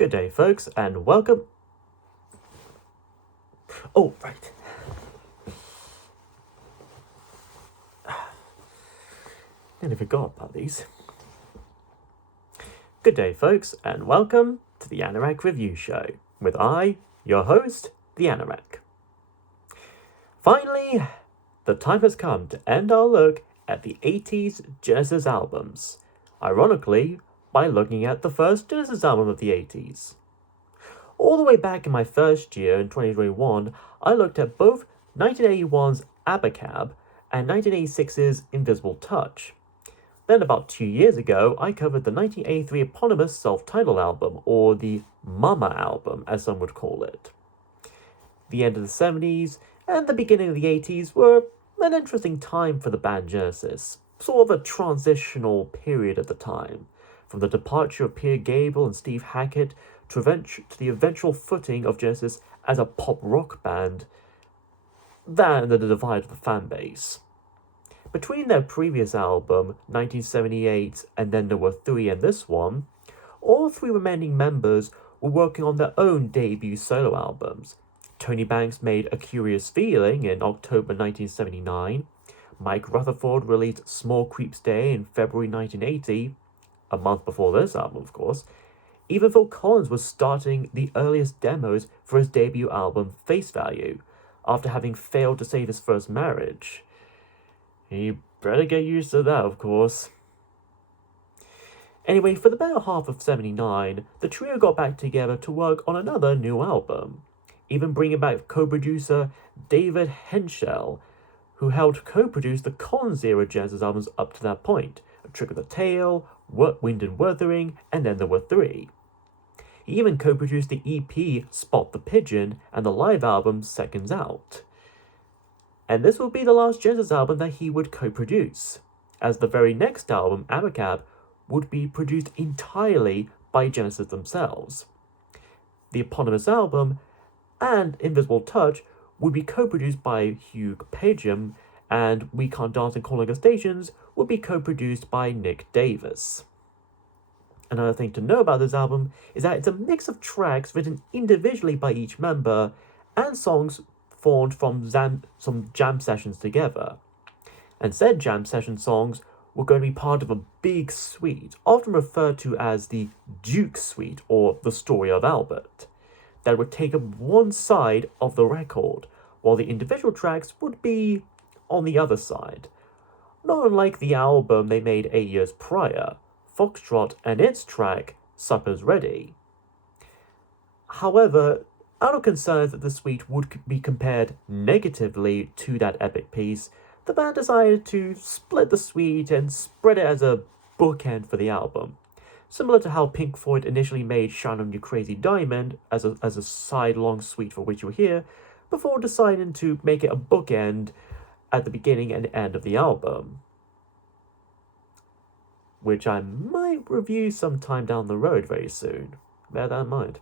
Good day, folks, and welcome. Oh, right. Nearly forgot about these. Good day, folks, and welcome to the Anorak Review Show with your host, the Anorak. Finally, the time has come to end our look at the 80s Genesis albums. Ironically, by looking at the first Genesis album of the 80s. All the way back in my first year in 2021, I looked at both 1981's Abacab and 1986's Invisible Touch. Then about 2 years ago, I covered the 1983 eponymous self-titled album, or the Mama album, as some would call it. The end of the 70s and the beginning of the 80s were an interesting time for the band Genesis, sort of a transitional period at the time, from the departure of Peter Gabriel and Steve Hackett to the eventual footing of Genesis as a pop-rock band, that and the divide of the fan base. Between their previous album, 1978, and then there were three and this one, all three remaining members were working on their own debut solo albums. Tony Banks made A Curious Feeling in October 1979, Mike Rutherford released Small Creeps Day in February 1980, a month before this album, of course. Even Phil Collins was starting the earliest demos for his debut album, Face Value, after having failed to save his first marriage. You better get used to that, of course. Anyway, for the better half of 79, the trio got back together to work on another new album, even bringing back co-producer David Henschel, who helped co-produce the Collins-era Genesis albums up to that point, A Trick of the Tail, Wind and Wuthering, and then there were three. He even co-produced the EP Spot the Pigeon and the live album Seconds Out. And this will be the last Genesis album that he would co-produce, as the very next album, Abacab, would be produced entirely by Genesis themselves. The eponymous album and Invisible Touch would be co-produced by Hugh Pageham, and We Can't Dance in Corner Stations would be co-produced by Nick Davis. Another thing to know about this album is that it's a mix of tracks written individually by each member and songs formed from some jam sessions together. And said jam session songs were going to be part of a big suite, often referred to as the Duke Suite or The Story of Albert, that would take up one side of the record, while the individual tracks would be on the other side. Not unlike the album they made 8 years prior, Foxtrot and its track, Supper's Ready. However, out of concerns that the suite would be compared negatively to that epic piece, the band decided to split the suite and spread it as a bookend for the album, similar to how Pink Floyd initially made Shine On You Crazy Diamond as a side-long suite for which you'll hear, before deciding to make it a bookend at the beginning and end of the album, which I might review sometime down the road very soon. Bear that in mind.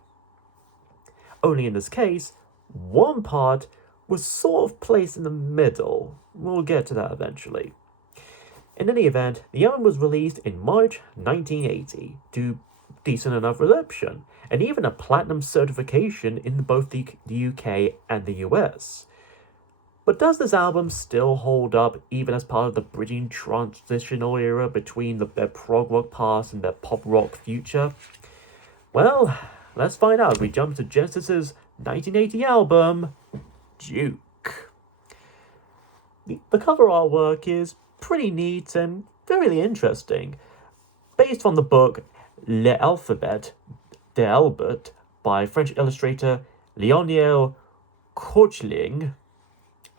Only in this case, one part was sort of placed in the middle. We'll get to that eventually. In any event, the album was released in March 1980 to decent enough reception, and even a platinum certification in both the UK and the US. But does this album still hold up even as part of the bridging transitional era between their prog rock past and their pop rock future? Well, let's find out. We jump to Genesis's 1980 album, Duke. The cover artwork is pretty neat and very interesting. Based on the book L'Alphabet d'Albert by French illustrator Lionel Koechling.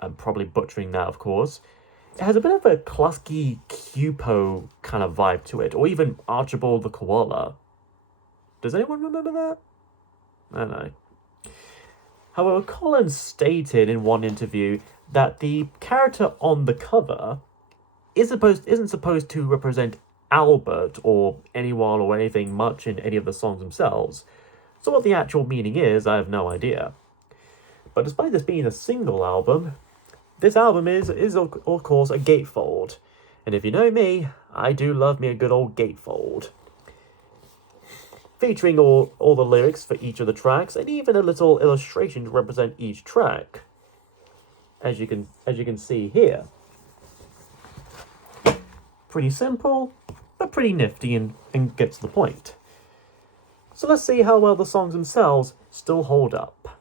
I'm probably butchering that, of course. It has a bit of a Klasky Cupo kind of vibe to it, or even Archibald the Koala. Does anyone remember that? I don't know. However, Collins stated in one interview that the character on the cover isn't supposed to represent Albert or anyone or anything much in any of the songs themselves. So what the actual meaning is, I have no idea. But despite this being a single album, this album is of course a gatefold. And if you know me, I do love me a good old gatefold. featuring all the lyrics for each of the tracks and even a little illustration to represent each track. As you can see here. Pretty simple, but pretty nifty and gets to the point. So let's see how well the songs themselves still hold up.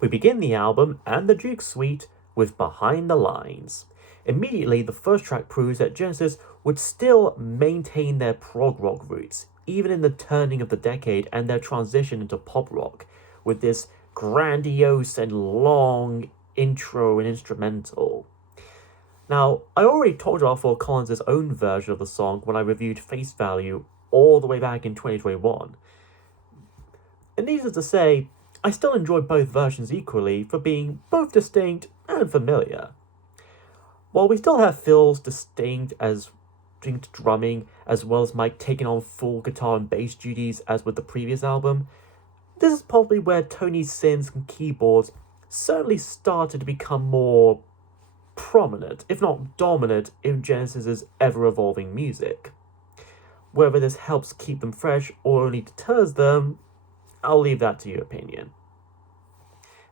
We begin the album and the Duke Suite with Behind the Lines. Immediately, the first track proves that Genesis would still maintain their prog rock roots, even in the turning of the decade and their transition into pop rock, with this grandiose and long intro and instrumental. Now, I already talked about Phil Collins' own version of the song when I reviewed Face Value all the way back in 2021. And needless to say, I still enjoy both versions equally for being both distinct and familiar. While we still have Phil's distinct drumming, as well as Mike taking on full guitar and bass duties as with the previous album, this is probably where Tony's synths and keyboards certainly started to become more prominent, if not dominant, in Genesis's ever-evolving music. Whether this helps keep them fresh or only deters them, I'll leave that to your opinion.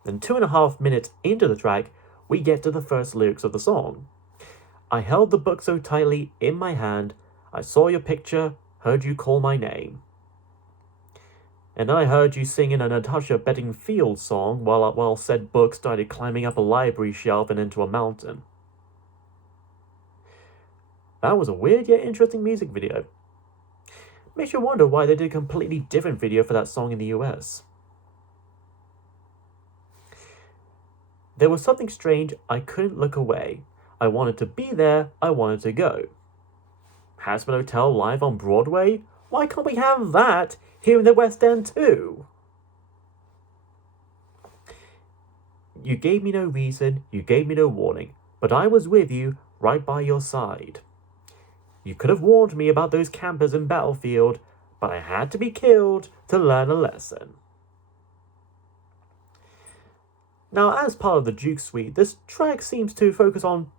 Then 2.5 minutes into the track, we get to the first lyrics of the song. I held the book so tightly in my hand, I saw your picture, heard you call my name. And I heard you singing a Natasha Bedingfield song while said book started climbing up a library shelf and into a mountain. That was a weird yet interesting music video. Makes you wonder why they did a completely different video for that song in the US. There was something strange, I couldn't look away. I wanted to be there, I wanted to go. Hazbin Hotel live on Broadway? Why can't we have that here in the West End too? You gave me no reason, you gave me no warning, but I was with you, right by your side. You could have warned me about those campers in Battlefield, but I had to be killed to learn a lesson. Now, as part of the Duke Suite, this track seems to focus on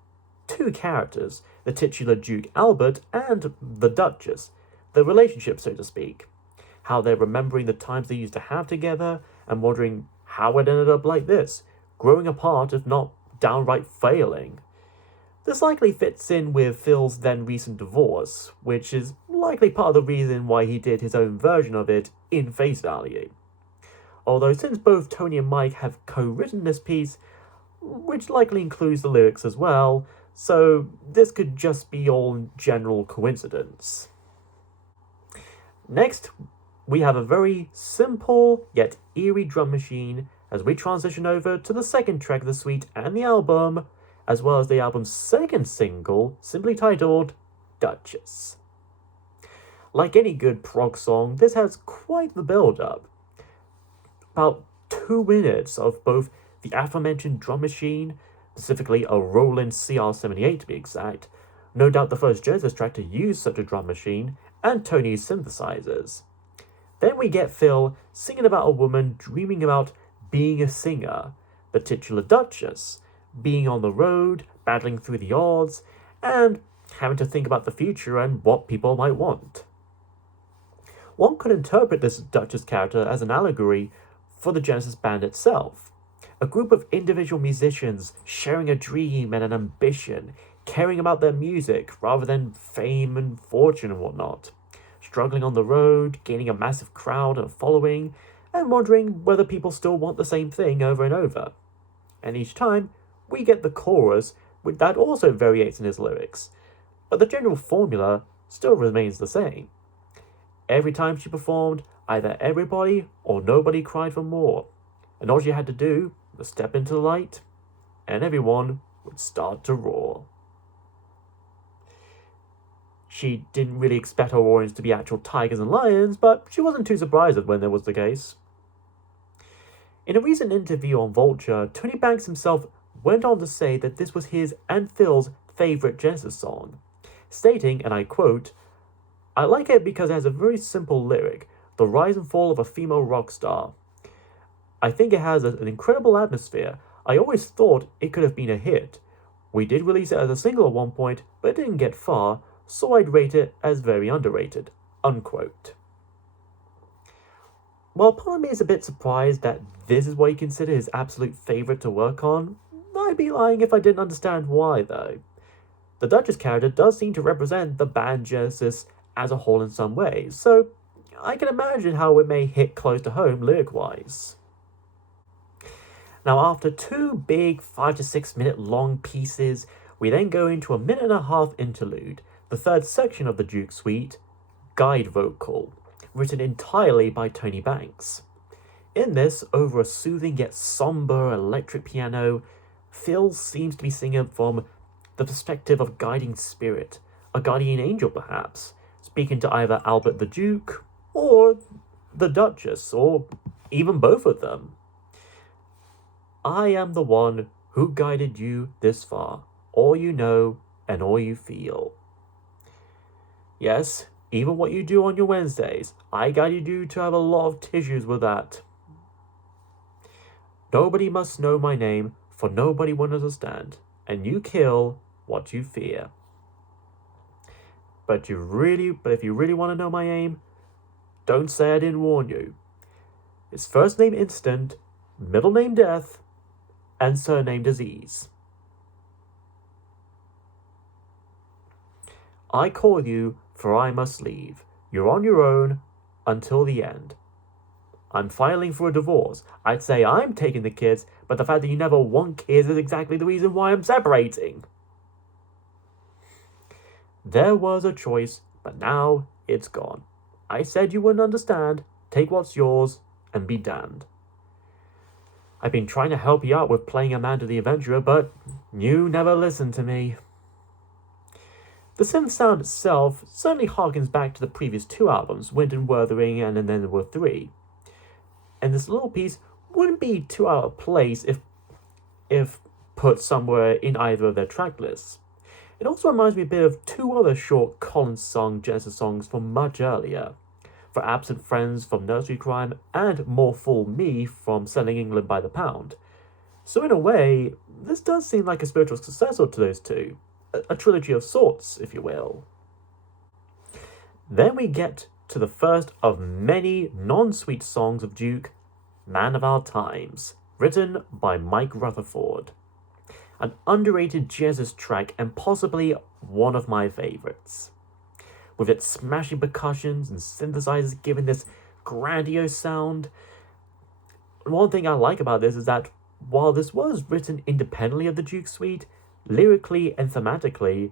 two characters, the titular Duke Albert and the Duchess, the relationship, so to speak. How they're remembering the times they used to have together and wondering how it ended up like this, growing apart if not downright failing. This likely fits in with Phil's then recent divorce, which is likely part of the reason why he did his own version of it in Face Value. Although since both Tony and Mike have co-written this piece, which likely includes the lyrics as well, so this could just be all general coincidence. Next, we have a very simple yet eerie drum machine as we transition over to the second track of the suite and the album, as well as the album's second single, simply titled Duchess. Like any good prog song, this has quite the build-up. About 2 minutes of both the aforementioned drum machine, specifically a Roland CR78 to be exact, no doubt the first Genesis track to use such a drum machine, and Tony's synthesizers. Then we get Phil singing about a woman dreaming about being a singer, the titular Duchess, being on the road, battling through the odds, and having to think about the future and what people might want. One could interpret this Duchess character as an allegory for the Genesis band itself. A group of individual musicians sharing a dream and an ambition, caring about their music rather than fame and fortune and whatnot. Struggling on the road, gaining a massive crowd and a following, and wondering whether people still want the same thing over and over. And each time, we get the chorus that also variates in his lyrics, but the general formula still remains the same. Every time she performed, either everybody or nobody cried for more, and all she had to do was step into the light, and everyone would start to roar. She didn't really expect her audience to be actual tigers and lions, but she wasn't too surprised when that was the case. In a recent interview on Vulture, Tony Banks himself went on to say that this was his and Phil's favourite Genesis song, stating, and I quote, "I like it because it has a very simple lyric, the rise and fall of a female rock star. I think it has an incredible atmosphere. I always thought it could have been a hit. We did release it as a single at one point, but it didn't get far, so I'd rate it as very underrated." Unquote. While part of me is a bit surprised that this is what he considered his absolute favourite to work on, I'd be lying if I didn't understand why, though. The Duchess character does seem to represent the band Genesis as a whole in some ways, so I can imagine how it may hit close to home lyric-wise. Now, after two big 5 to 6 minute long pieces, we then go into a minute and a half interlude, the third section of the Duke Suite, Guide Vocal, written entirely by Tony Banks. In this, over a soothing yet somber electric piano, Phil seems to be singing from the perspective of a guiding spirit, a guardian angel perhaps, speaking to either Albert the Duke or the Duchess, or even both of them. I am the one who guided you this far, all you know and all you feel. Yes, even what you do on your Wednesdays, I guided you to have a lot of tissues with that. Nobody must know my name, for nobody will understand, and you kill what you fear. But if you really want to know my aim, don't say I didn't warn you. It's first name instant, middle name death, and surname disease. I call you, for I must leave. You're on your own until the end. I'm filing for a divorce. I'd say I'm taking the kids, but the fact that you never want kids is exactly the reason why I'm separating. There was a choice, but now it's gone. I said you wouldn't understand. Take what's yours and be damned. I've been trying to help you out with playing Amanda the Adventurer, but you never listened to me. The synth sound itself certainly harkens back to the previous two albums, Wind and Wuthering and Then There Were Three. And this little piece wouldn't be too out of place if put somewhere in either of their track lists. It also reminds me a bit of two other short Collins song Genesis songs from much earlier. For Absent Friends from Nursery Crime, and More Fool Me from Selling England by the Pound. So in a way, this does seem like a spiritual successor to those two, a trilogy of sorts, if you will. Then we get to the first of many non-sweet songs of Duke, Man of Our Times, written by Mike Rutherford. An underrated Genesis track and possibly one of my favourites. With its smashing percussions and synthesizers giving this grandiose sound. One thing I like about this is that while this was written independently of the Duke Suite, lyrically and thematically,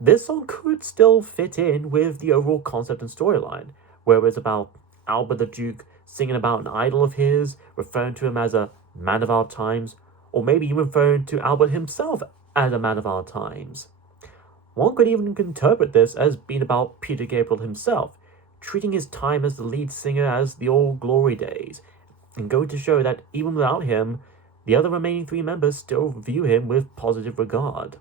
this song could still fit in with the overall concept and storyline, where it's about Albert the Duke singing about an idol of his, referring to him as a man of our times, or maybe even referring to Albert himself as a man of our times. One could even interpret this as being about Peter Gabriel himself, treating his time as the lead singer as the old glory days, and going to show that even without him, the other remaining three members still view him with positive regard.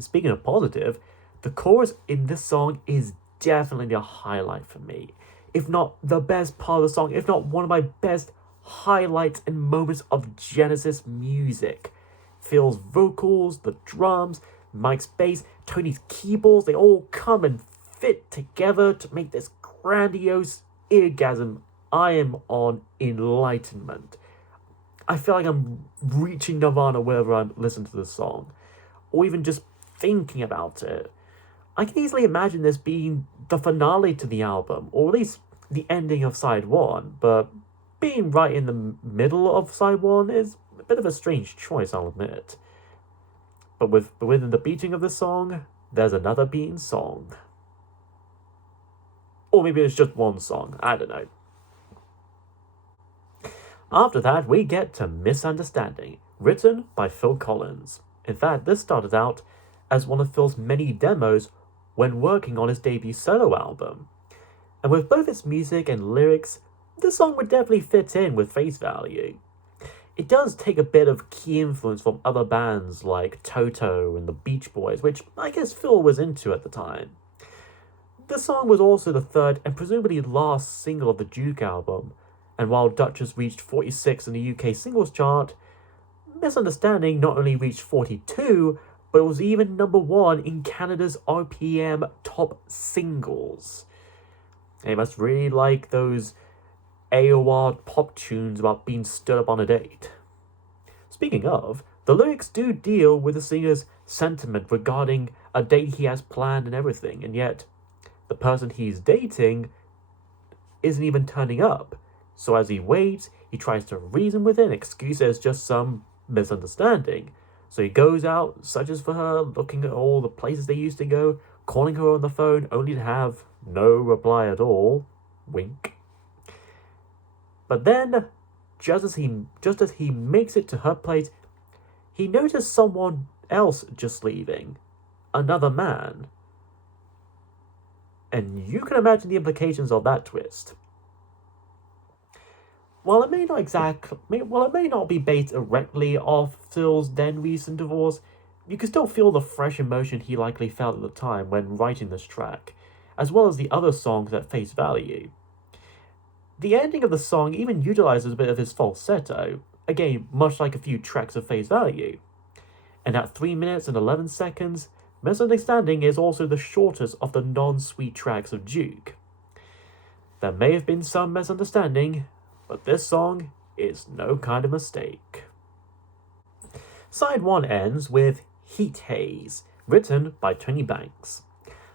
Speaking of positive, the chorus in this song is definitely the highlight for me. If not the best part of the song, if not one of my best highlights and moments of Genesis music. Phil's vocals, the drums, Mike's bass, Tony's keyboards, they all come and fit together to make this grandiose eargasm. I am on enlightenment. I feel like I'm reaching nirvana whenever I listen to this song, or even just thinking about it. I can easily imagine this being the finale to the album, or at least the ending of side one, but being right in the middle of side one is a bit of a strange choice, I'll admit. But within the beating of the song, there's another beaten song. Or maybe it's just one song, I don't know. After that, we get to Misunderstanding, written by Phil Collins. In fact, this started out as one of Phil's many demos when working on his debut solo album. And with both its music and lyrics, this song would definitely fit in with face value. It does take a bit of key influence from other bands like Toto and the Beach Boys, which I guess Phil was into at the time. This song was also the third and presumably last single of the Duke album, and while Duchess reached 46 in the UK singles chart, Misunderstanding not only reached 42, but it was even number 1 in Canada's RPM top singles. They must really like those AOR pop tunes about being stood up on a date. Speaking of, the lyrics do deal with the singer's sentiment regarding a date he has planned and everything, and yet the person he's dating isn't even turning up. So as he waits, he tries to reason with it and excuse it as just some misunderstanding. So he goes out, searches for her, looking at all the places they used to go, calling her on the phone, only to have no reply at all. Wink. But then, just as he makes it to her place, he noticed someone else just leaving. Another man. And you can imagine the implications of that twist. While it may not be based directly off Phil's then recent divorce, you can still feel the fresh emotion he likely felt at the time when writing this track, as well as the other songs at face value. The ending of the song even utilizes a bit of his falsetto, again, much like a few tracks of face value. And at 3 minutes and 11 seconds, Misunderstanding is also the shortest of the non-sweet tracks of Duke. There may have been some misunderstanding, but this song is no kind of mistake. Side 1 ends with Heat Haze, written by Tony Banks.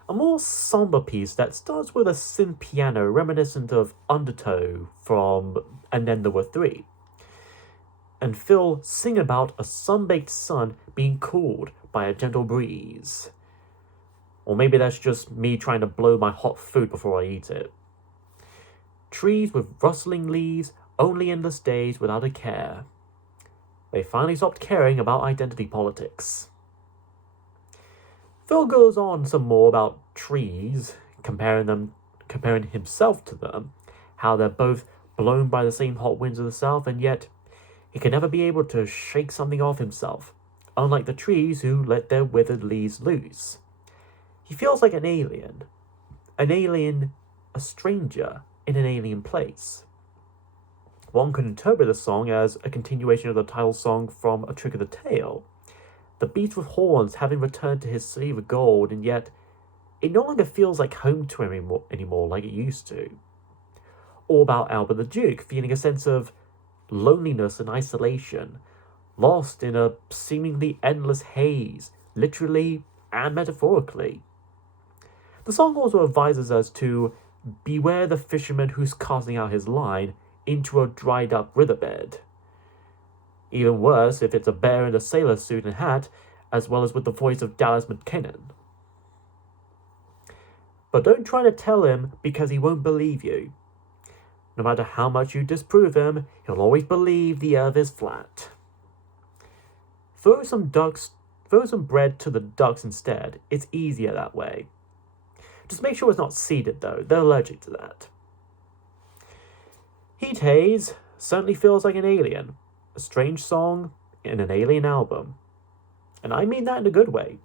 A more somber piece that starts with a synth piano reminiscent of Undertow from And Then There Were Three. And Phil sing about a sun-baked sun being cooled by a gentle breeze. Or maybe that's just me trying to blow my hot food before I eat it. Trees with rustling leaves, only endless days without a care. They finally stopped caring about identity politics. Phil goes on some more about trees, comparing himself to them, how they're both blown by the same hot winds of the south, and yet he can never be able to shake something off himself, unlike the trees who let their withered leaves loose. He feels like an alien, a stranger in an alien place. One could interpret the song as a continuation of the title song from A Trick of the Tail, the beast with horns having returned to his city of gold, and yet it no longer feels like home to him anymore like it used to. Or about Albert the Duke feeling a sense of loneliness and isolation, lost in a seemingly endless haze, literally and metaphorically. The song also advises us to beware the fisherman who's casting out his line into a dried up riverbed. Even worse if it's a bear in a sailor suit and hat, as well as with the voice of Dallas McKinnon. But don't try to tell him because he won't believe you. No matter how much you disprove him, he'll always believe the earth is flat. Throw some bread to the ducks instead. It's easier that way. Just make sure it's not seeded though, they're allergic to that. Heat Haze certainly feels like an alien. A strange song in an alien album. And I mean that in a good way.